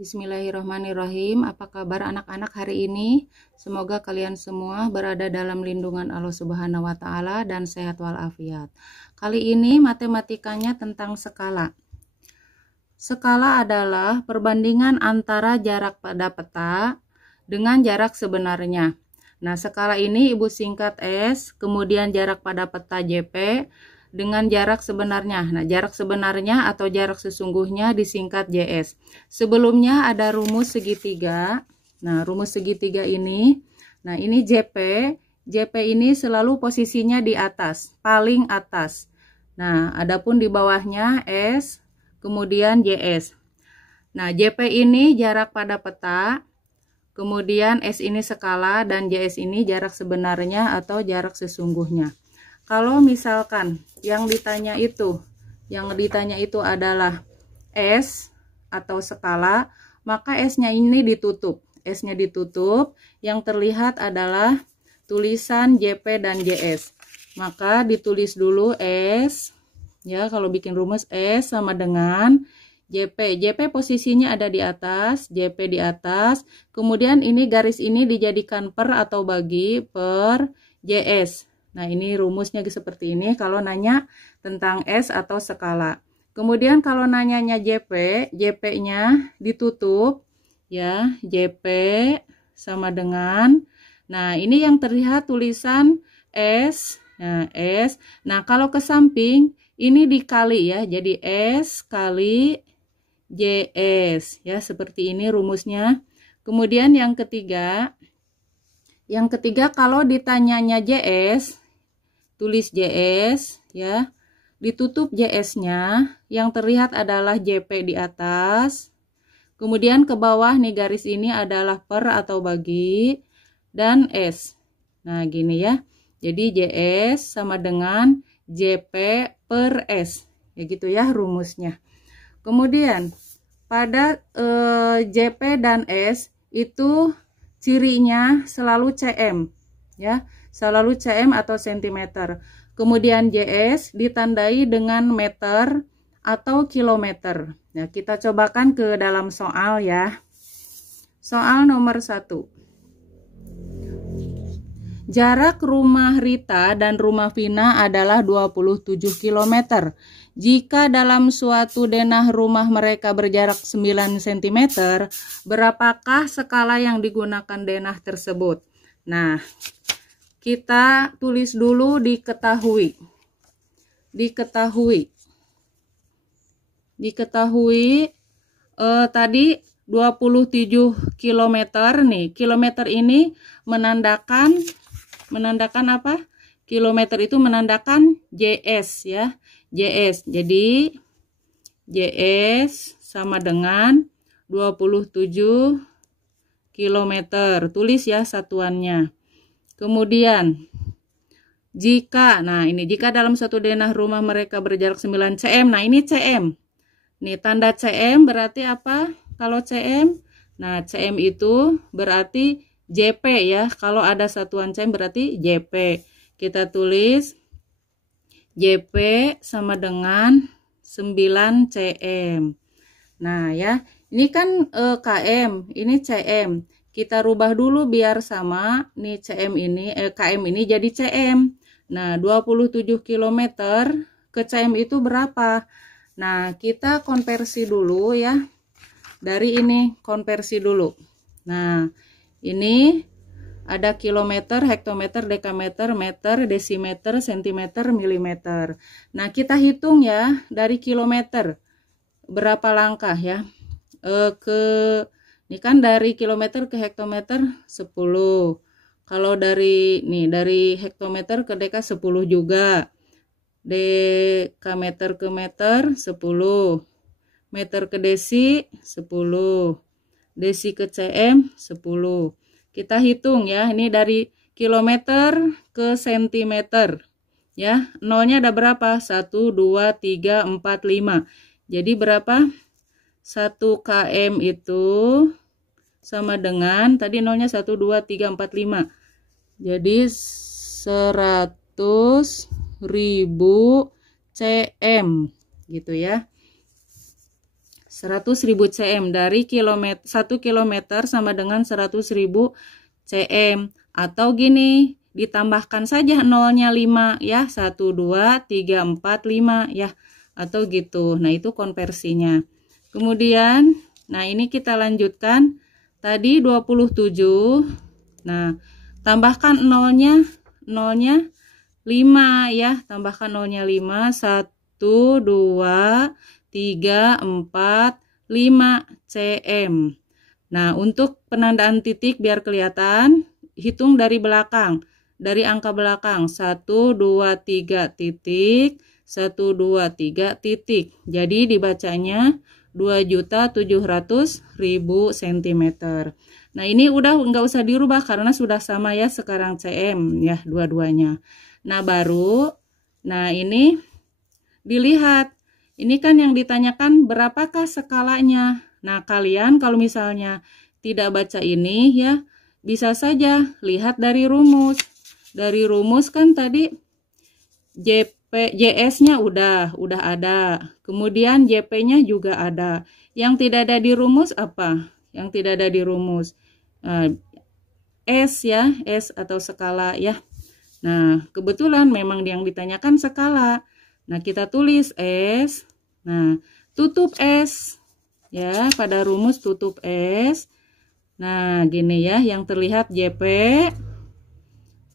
Bismillahirrahmanirrahim. Apa kabar anak-anak hari ini? Semoga kalian semua berada dalam lindungan Allah Subhanahu wa Ta'ala dan sehat walafiat. Kali ini matematikanya tentang skala. Skala adalah perbandingan antara jarak pada peta dengan jarak sebenarnya. Nah, skala ini ibu singkat S, kemudian jarak pada peta JP dengan jarak sebenarnya. Nah, jarak sebenarnya atau jarak sesungguhnya disingkat JS. Sebelumnya ada rumus segitiga. Nah, rumus segitiga ini, nah ini JP. JP ini selalu posisinya di atas, paling atas. Nah, adapun di bawahnya S, kemudian JS. Nah, JP ini jarak pada peta, kemudian S ini skala, dan JS ini jarak sebenarnya atau jarak sesungguhnya. Kalau misalkan yang ditanya itu adalah S atau skala, maka S-nya ini ditutup. S-nya ditutup, yang terlihat adalah tulisan JP dan JS. Maka ditulis dulu S, ya, kalau bikin rumus S sama dengan JP. JP posisinya ada di atas, JP di atas. Kemudian ini garis ini dijadikan per atau bagi per JS. Nah, ini rumusnya seperti ini kalau nanya tentang S atau skala. Kemudian kalau nanyanya JP, JP-nya ditutup, ya, JP sama dengan, nah ini yang terlihat tulisan S, nah S. Nah, kalau ke samping ini dikali ya, jadi S kali JS, ya, seperti ini rumusnya. Kemudian yang ketiga kalau ditanyanya JS, tulis JS, ya, ditutup JS-nya, yang terlihat adalah JP di atas, kemudian ke bawah nih garis ini adalah per atau bagi, dan S. Nah, gini ya, jadi JS sama dengan JP per S, ya gitu ya rumusnya. Kemudian pada JP dan S itu cirinya selalu cm, ya, selalu cm atau cm. Kemudian JS ditandai dengan meter atau kilometer. Nah, kita cobakan ke dalam soal ya. Soal nomor 1. Jarak rumah Rita dan rumah Vina adalah 27 km. Jika dalam suatu denah rumah mereka berjarak 9 cm, berapakah skala yang digunakan denah tersebut? Nah, kita tulis dulu diketahui. Diketahui tadi 27 km nih. Kilometer ini menandakan apa? Kilometer itu menandakan JS ya. JS. Jadi JS sama dengan 27 km. Tulis ya satuannya. Kemudian jika dalam satu denah rumah mereka berjarak 9 cm. Nah, ini cm. Nih tanda cm berarti apa? Kalau cm, nah cm itu berarti JP ya. Kalau ada satuan cm berarti JP. Kita tulis JP sama dengan 9 cm. Nah ya, ini kan km, ini cm. Kita rubah dulu biar sama. Nih cm ini, km ini jadi cm. Nah, 27 km ke cm itu berapa? Nah, kita konversi dulu ya. Dari ini konversi dulu. Nah, ini ada kilometer, hektometer, dekameter, meter, desimeter, sentimeter, milimeter. Nah, kita hitung ya dari kilometer. Berapa langkah ya? Ini kan dari kilometer ke hektometer 10. Kalau dari hektometer ke deka 10 juga. Dekameter ke meter 10. Meter ke desi 10. Desi ke cm 10. Kita hitung ya, ini dari kilometer ke sentimeter. Ya, nolnya ada berapa? 1, 2, 3, 4, 5. Jadi berapa? 1 km itu sama dengan, tadi nolnya 1, 2, 3, 4, 5. Jadi 100.000 cm gitu ya. 100.000 cm. Dari 1 kilometer sama dengan 100.000 cm. Atau gini, ditambahkan saja nolnya 5 ya. 1, 2, 3, 4, 5 ya. Atau gitu. Nah itu konversinya. Kemudian, nah ini kita lanjutkan. Tadi 27. Nah, tambahkan nolnya 5 ya. Tambahkan nolnya 5. 1, 2, 3, 4, 5 cm. Nah, untuk penandaan titik biar kelihatan, hitung dari belakang. Dari angka belakang 1, 2, 3 titik, 1, 2, 3 titik. Jadi dibacanya 2.700.000 cm. Nah, ini udah nggak usah dirubah karena sudah sama ya sekarang cm ya dua-duanya. Nah, nah ini dilihat. Ini kan yang ditanyakan berapakah skalanya. Nah, kalian kalau misalnya tidak baca ini ya, bisa saja lihat dari rumus. Dari rumus kan tadi JS-nya udah ada. Kemudian JP-nya juga ada. Yang tidak ada di rumus apa? Yang tidak ada di rumus S ya, S atau skala ya. Nah, kebetulan memang yang ditanyakan skala. Nah, kita tulis S. Nah, tutup S. Ya, pada rumus tutup S. Nah, gini ya, yang terlihat JP.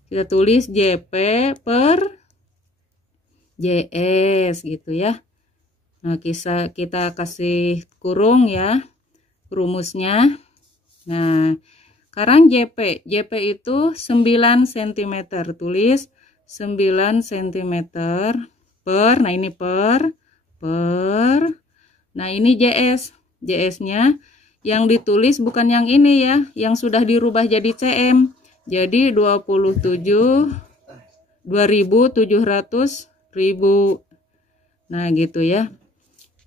Kita tulis JP per JS gitu ya. Nah, kita kasih kurung ya rumusnya. Nah, sekarang JP itu 9 cm. Tulis 9 cm per, nah ini per. Nah, ini JS-nya yang ditulis bukan yang ini ya, yang sudah dirubah jadi cm. Jadi 2.700.000. Nah, gitu ya.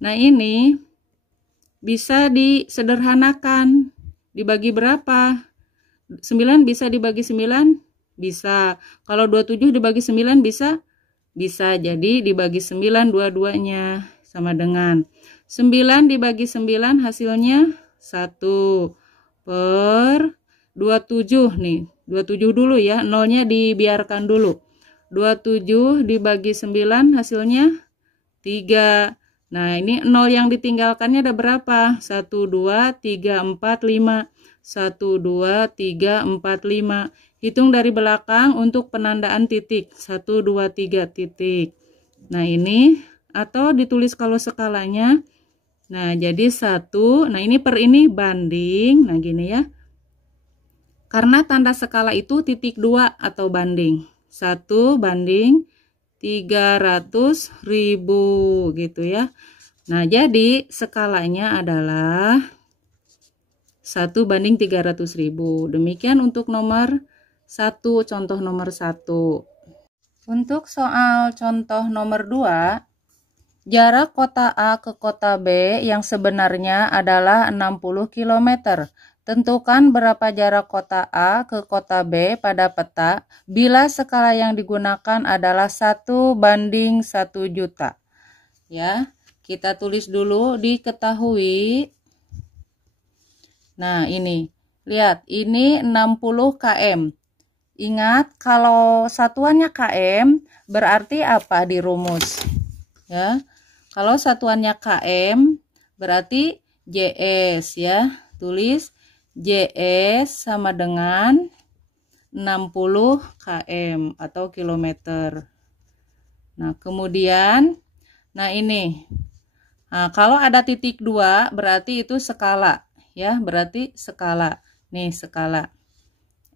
Nah, ini bisa disederhanakan. Dibagi berapa? 9 bisa dibagi 9? Bisa. Kalau 27 dibagi 9 bisa? Bisa. Jadi dibagi 9 dua-duanya sama dengan 9 dibagi 9 hasilnya 1 per 27 nih. 27 dulu ya. Nolnya dibiarkan dulu. 27 dibagi 9 hasilnya 3. Nah, ini 0 yang ditinggalkannya ada berapa? 1, 2, 3, 4, 5. 1, 2, 3, 4, 5. Hitung dari belakang untuk penandaan titik. 1, 2, 3 titik. Nah, ini atau ditulis kalau skalanya. Nah, jadi 1. Nah, ini per ini banding. Nah, gini ya. Karena tanda skala itu titik 2 atau banding. 1 banding 300.000 gitu ya. Nah, jadi skalanya adalah 1 banding 300.000. Demikian untuk nomor 1, contoh nomor 1. Untuk soal contoh nomor 2, jarak kota A ke kota B yang sebenarnya adalah 60 km. Tentukan berapa jarak kota A ke kota B pada peta bila skala yang digunakan adalah 1 banding 1 juta. Ya, kita tulis dulu diketahui. Nah, ini. Lihat, ini 60 km. Ingat, kalau satuannya km berarti apa di rumus? Ya. Kalau satuannya km berarti JS ya. Tulis JS sama dengan 60 km atau kilometer. Nah, kemudian ini. Nah, kalau ada titik 2 berarti itu skala ya, berarti skala. Nih, skala.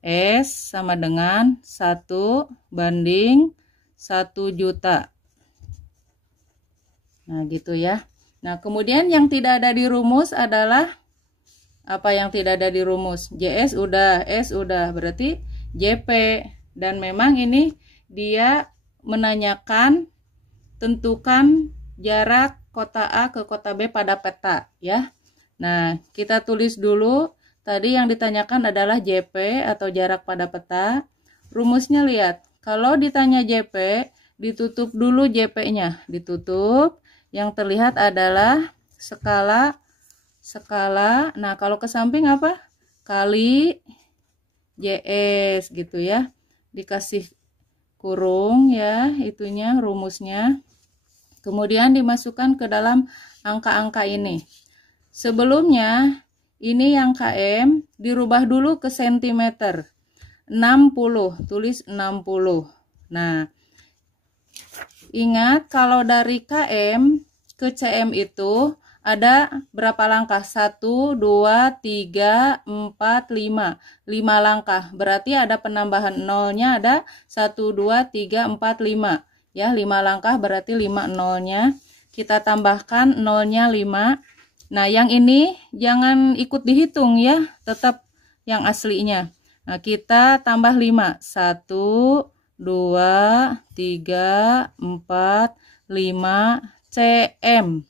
S sama dengan 1 banding 1 juta. Nah, gitu ya. Nah, kemudian yang tidak ada di rumus adalah apa yang tidak ada di rumus? JS udah, S udah, berarti JP. Dan memang ini dia menanyakan tentukan jarak kota A ke kota B pada peta ya. Nah, kita tulis dulu. Tadi yang ditanyakan adalah JP atau jarak pada peta. Rumusnya lihat. Kalau ditanya JP, ditutup dulu JP-nya. Ditutup. Yang terlihat adalah skala skala. Nah, kalau ke samping apa? Kali JS gitu ya. Dikasih kurung ya, itunya rumusnya. Kemudian dimasukkan ke dalam angka-angka ini. Sebelumnya ini yang km dirubah dulu ke sentimeter. 60, tulis 60. Nah, ingat kalau dari km ke cm itu ada berapa langkah? 1, 2, 3, 4, 5. 5 langkah. Berarti ada penambahan nolnya ada 1, 2, 3, 4, 5. Ya, 5 langkah berarti 5 nolnya. Kita tambahkan nolnya 5. Nah, yang ini jangan ikut dihitung ya, tetap yang aslinya. Nah, kita tambah 5. 1, 2, 3, 4, 5 cm.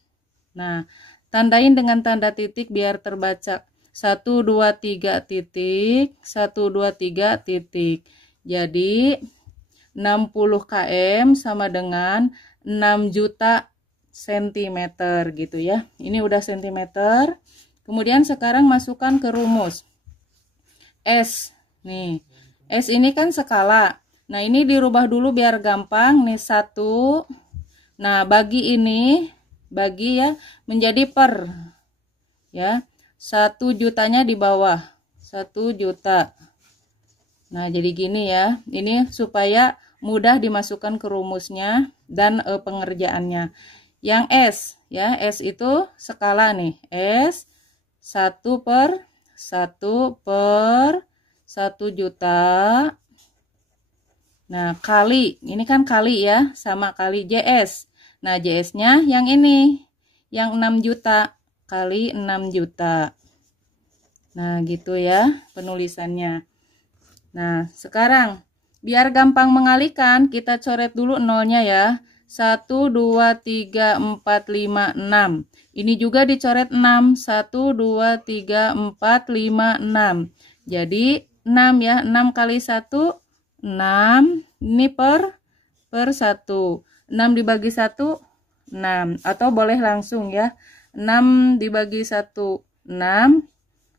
Nah, tandain dengan tanda titik biar terbaca. 1, 2, 3 titik, 1, 2, 3 titik. Jadi 60 km sama dengan 6 juta sentimeter gitu ya. Ini udah sentimeter. Kemudian sekarang masukkan ke rumus. S. Nih, S ini kan skala. Nah, ini dirubah dulu biar gampang. Nih 1. Nah, bagi ini, bagi ya, menjadi per. Ya, 1 jutanya di bawah. 1 juta. Nah, jadi gini ya. Ini supaya mudah dimasukkan ke rumusnya dan pengerjaannya. Yang S, ya, S itu skala nih. S 1 per 1 per 1 juta. Nah, kali, ini kan kali ya, sama kali JS. Nah, JS-nya yang ini, yang 6 juta kali 6 juta. Nah, gitu ya penulisannya. Nah, sekarang biar gampang mengalihkan, kita coret dulu nolnya ya. 1, 2, 3, 4, 5, 6. Ini juga dicoret 6. 1, 2, 3, 4, 5, 6. Jadi 6 ya, 6 kali 1, 6. Ini per 1. 6 dibagi 1, 6. Atau boleh langsung ya. 6 dibagi 1, 6.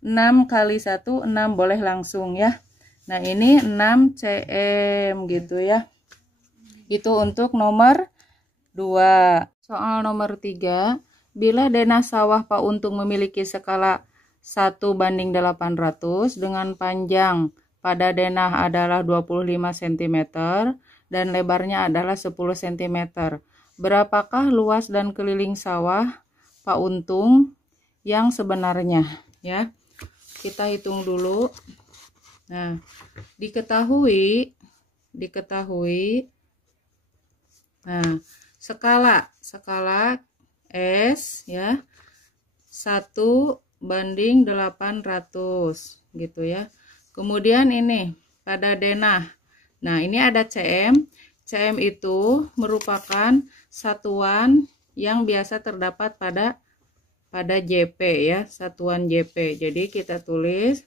6 kali 1, 6, boleh langsung ya. Nah, ini 6 cm gitu ya. Itu untuk nomor 2. Soal nomor 3. Bila denah sawah Pak Untung memiliki skala 1:800 dengan panjang pada denah adalah 25 cm dan lebarnya adalah 10 cm. Berapakah luas dan keliling sawah Pak Untung yang sebenarnya? Ya, kita hitung dulu. Nah, diketahui, nah, skala S ya, 1:800 gitu ya. Kemudian ini pada denah. Nah, ini ada cm. Cm itu merupakan satuan yang biasa terdapat pada JP ya, satuan JP. Jadi kita tulis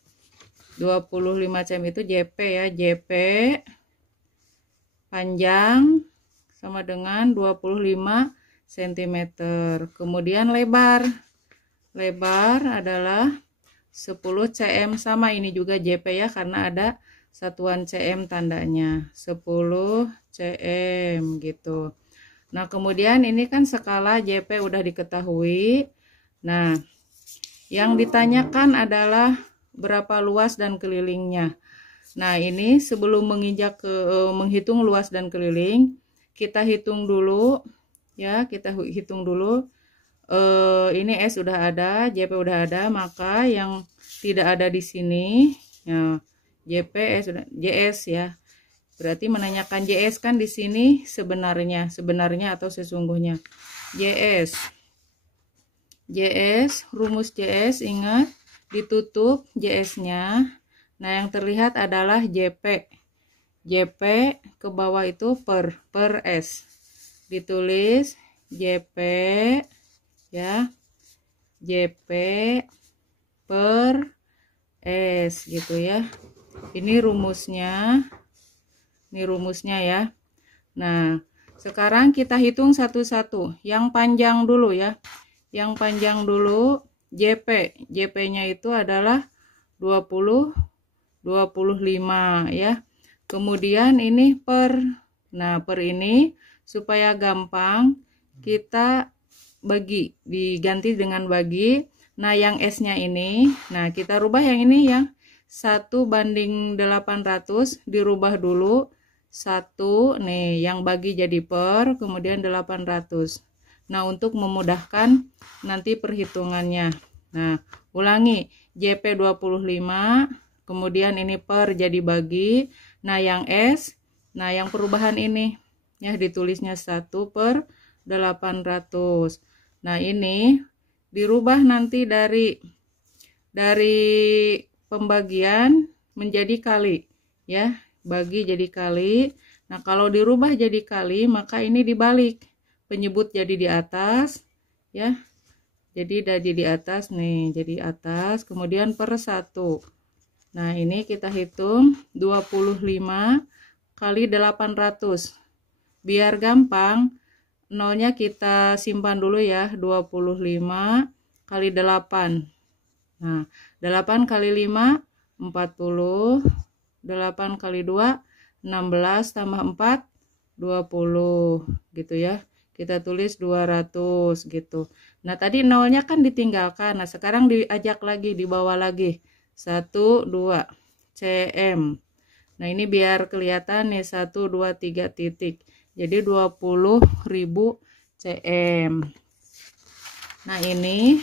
25 cm itu JP ya. JP panjang sama dengan 25 cm. Kemudian lebar adalah 10 cm, sama ini juga JP ya, karena ada satuan cm tandanya. 10 cm gitu. Nah, kemudian ini kan skala JP udah diketahui. Nah, yang ditanyakan adalah berapa luas dan kelilingnya. Nah, ini sebelum menginjak ke menghitung luas dan keliling, kita hitung dulu ya, kita hitung dulu. Ini S udah ada, JP udah ada, maka yang tidak ada di sini ya, JP JS ya. Berarti menanyakan JS kan di sini sebenarnya atau sesungguhnya. JS, rumus JS ingat ditutup JS-nya. Nah, yang terlihat adalah JP. JP ke bawah itu per S. Ditulis JP ya. JP per S gitu ya. Ini rumusnya. Ini rumusnya ya. Nah, sekarang kita hitung satu-satu. Yang panjang dulu ya. Yang panjang dulu JP-nya itu adalah 20, 25 ya. Kemudian ini per. Nah, per ini supaya gampang kita bagi, diganti dengan bagi. Nah, yang S-nya ini, nah kita rubah yang ini yang 1/800 dirubah dulu. 1 nih yang bagi jadi per, kemudian 800. Nah, untuk memudahkan nanti perhitungannya. Nah, ulangi, JP 25, kemudian ini per jadi bagi. Nah, yang S, nah yang perubahan ini ya ditulisnya 1/800. Nah, ini dirubah nanti dari pembagian menjadi kali ya. Bagi jadi kali. Nah, kalau dirubah jadi kali, maka ini dibalik. Penyebut jadi di atas, ya. Jadi jadi di atas nih, jadi atas, kemudian per 1. Nah, ini kita hitung 25 kali 800. Biar gampang, nolnya kita simpan dulu ya, 25 kali 8. Nah, 8 kali 5, 40. 8 kali 2 16 tambah 4 20 gitu ya. Kita tulis 200 gitu. Nah, tadi nolnya kan ditinggalkan. Nah, sekarang diajak lagi, dibawa lagi. 1 2 cm. Nah, ini biar kelihatan nih 1 2 3 titik. Jadi 20.000 cm. Nah, ini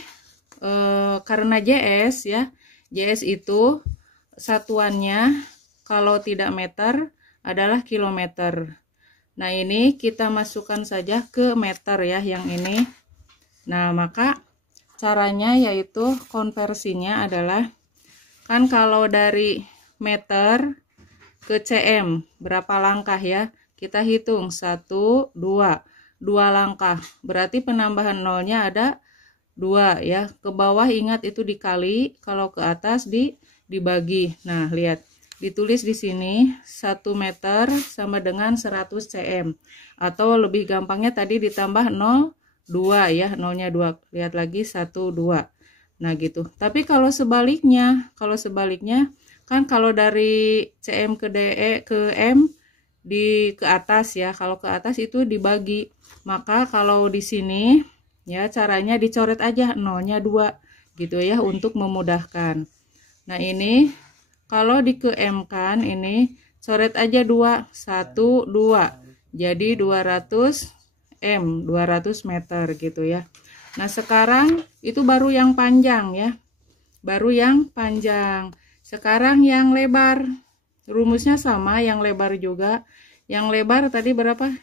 karena JS ya. JS itu satuannya kalau tidak meter adalah kilometer. Nah, ini kita masukkan saja ke meter ya yang ini. Nah, maka caranya yaitu konversinya adalah, kan kalau dari meter ke cm berapa langkah ya? Kita hitung 1 2 langkah. Berarti penambahan nolnya ada 2 ya. Ke bawah ingat itu dikali, kalau ke atas dibagi. Nah, lihat. Ditulis di sini 1 meter sama dengan 100 cm. Atau lebih gampangnya tadi ditambah 0, 2 ya. Nolnya 2. Lihat lagi 1, 2. Nah, gitu. Tapi kalau sebaliknya kan kalau dari cm ke DE ke M ke atas ya. Kalau ke atas itu dibagi. Maka kalau di sini ya caranya dicoret aja nolnya 2 gitu ya untuk memudahkan. Nah, ini kalau di ke M kan ini coret aja 2, 1 2. Jadi 200 M, 200 meter gitu ya. Nah, sekarang itu baru yang panjang ya. Baru yang panjang. Sekarang yang lebar. Rumusnya sama, yang lebar juga. Yang lebar tadi berapa?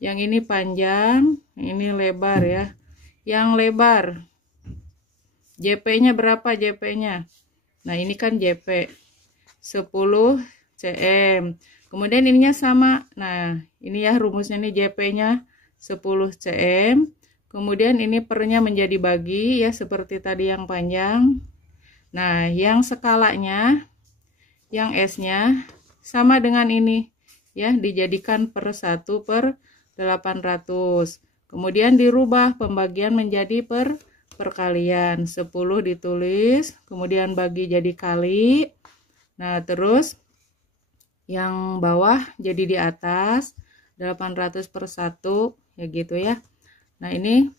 Yang ini panjang, ini lebar ya. Yang lebar. JP-nya berapa JP-nya? Nah, ini kan JP 10 cm. Kemudian ininya sama. Nah, ini ya rumusnya nih JP-nya 10 cm. Kemudian ini pernya menjadi bagi ya seperti tadi yang panjang. Nah, yang skalanya, yang S-nya sama dengan ini ya, dijadikan per 1/800. Kemudian dirubah pembagian menjadi perkalian. 10 ditulis, kemudian bagi jadi kali. Nah, terus yang bawah jadi di atas 800 per 1 ya gitu ya. Nah, ini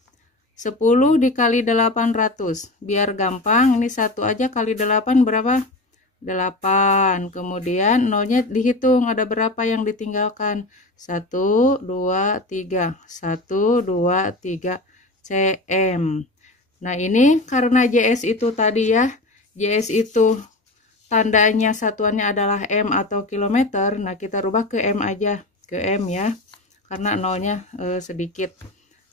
10 dikali 800. Biar gampang, ini 1 aja kali 8 berapa? 8. Kemudian nolnya dihitung ada berapa yang ditinggalkan. 1 2 3. 1 2 3 cm. Nah, ini karena JS itu tadi ya. JS itu tandanya satuannya adalah M atau kilometer. Nah, kita rubah ke M aja, ke M ya, karena nolnya sedikit.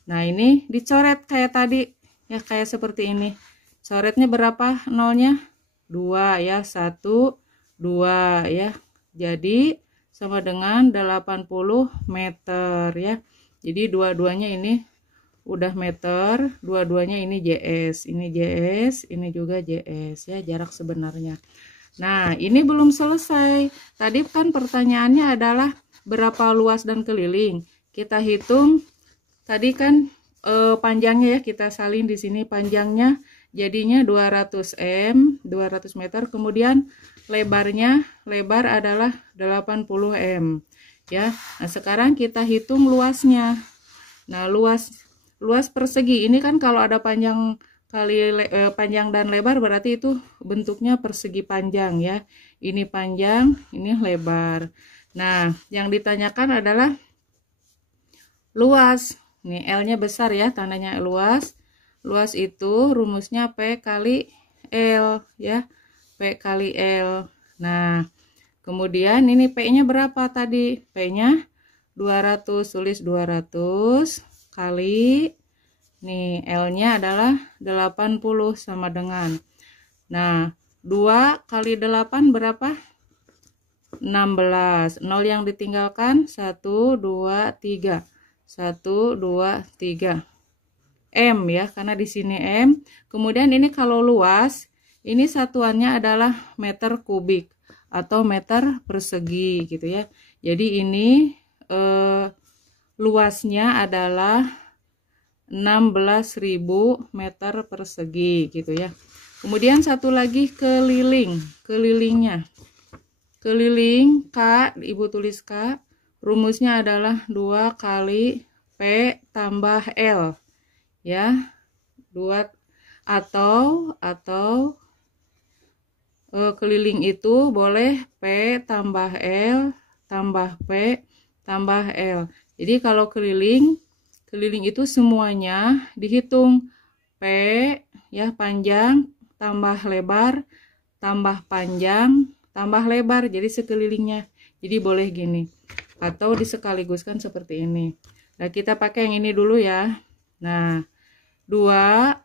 Nah, ini dicoret kayak tadi ya, kayak seperti ini. Coretnya berapa nolnya? 2 ya, 1 2 ya. Jadi sama dengan 80 meter ya. Jadi dua-duanya ini udah meter, dua-duanya ini JS, ini juga JS ya, jarak sebenarnya. Nah, ini belum selesai. Tadi kan pertanyaannya adalah berapa luas dan keliling. Kita hitung tadi kan panjangnya ya, kita salin di sini panjangnya jadinya 200 m, 200 meter. Kemudian lebar adalah 80 m ya. Nah, sekarang kita hitung luasnya. Nah, luas persegi ini kan kalau ada panjang kali panjang dan lebar berarti itu bentuknya persegi panjang ya. Ini panjang, ini lebar. Nah, yang ditanyakan adalah luas. Nih, L-nya besar ya, tandanya luas. Luas itu rumusnya P kali L ya. P kali L. Nah, kemudian ini P-nya berapa tadi? P-nya 200, tulis 200 kali nih L-nya adalah 80 sama dengan. Nah, 2 kali 8 berapa? 16. 0 yang ditinggalkan 1 2 3. 1 2 3. M ya, karena di sini M. Kemudian ini kalau luas, ini satuannya adalah meter kubik atau meter persegi gitu ya. Jadi ini luasnya adalah 16.000 meter persegi gitu ya. Kemudian satu lagi kelilingnya. Keliling K, Ibu tulis K, rumusnya adalah 2 kali P tambah L. Ya, 2 atau keliling itu boleh P tambah L tambah P tambah L. Jadi kalau keliling itu semuanya dihitung P ya, panjang tambah lebar tambah panjang tambah lebar, jadi sekelilingnya. Jadi boleh gini atau disekaligus kan seperti ini. Nah, kita pakai yang ini dulu ya. Nah, 2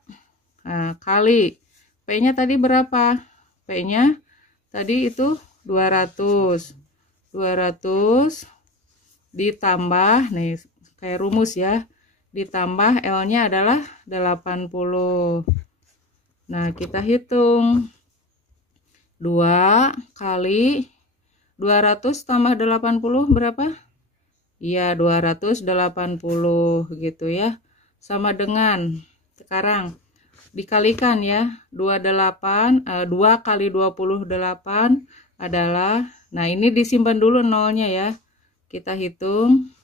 kali P-nya tadi berapa? P-nya tadi itu 200 ditambah nih kayak rumus ya, ditambah L-nya adalah 80. Nah, kita hitung 2 kali 200 tambah 80 berapa? Iya, 280 gitu ya. Sama dengan sekarang dikalikan ya, 2 kali 28 adalah, nah ini disimpan dulu nolnya ya, kita hitung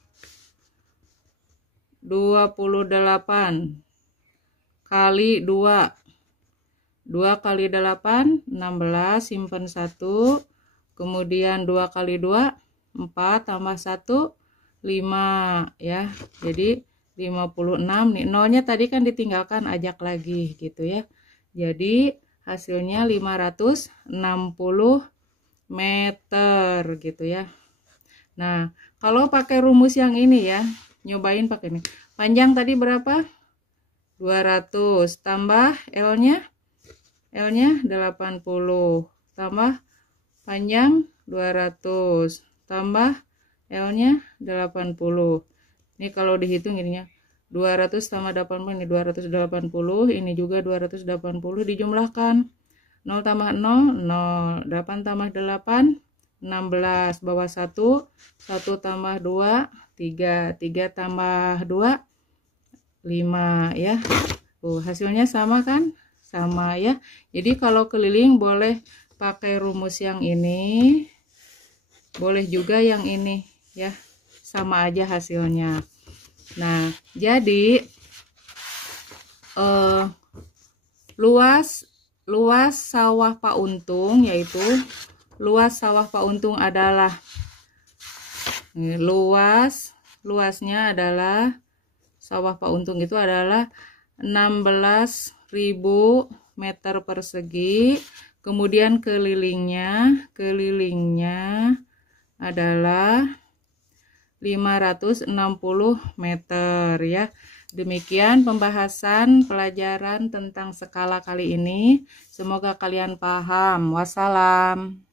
28 kali 2 kali 8 16, simpan 1, kemudian 2 kali 2 4 tambah 1 5 ya, jadi 56 nih, nolnya tadi kan ditinggalkan, ajak lagi gitu ya. Jadi hasilnya 560 meter gitu ya. Nah, kalau pakai rumus yang ini ya, nyobain pakai ini. Panjang tadi berapa? 200 tambah L-nya 80 tambah panjang 200 tambah L-nya 80. Ini kalau dihitung ininya 200 tambah 80, ini 280, ini juga 280, dijumlahkan 0 tambah 0 0, 8 tambah 8 16, bawah 1 tambah 2 3 tambah 2 5 ya. Hasilnya sama kan? Sama ya. Jadi kalau keliling boleh pakai rumus yang ini, boleh juga yang ini ya, sama aja hasilnya. Nah, jadi luas sawah Pak Untung, yaitu luas sawah Pak Untung adalah luasnya adalah sawah Pak Untung itu adalah 16.000 meter persegi. Kemudian kelilingnya adalah 560 meter ya. Demikian pembahasan pelajaran tentang skala kali ini. Semoga kalian paham. Wassalam.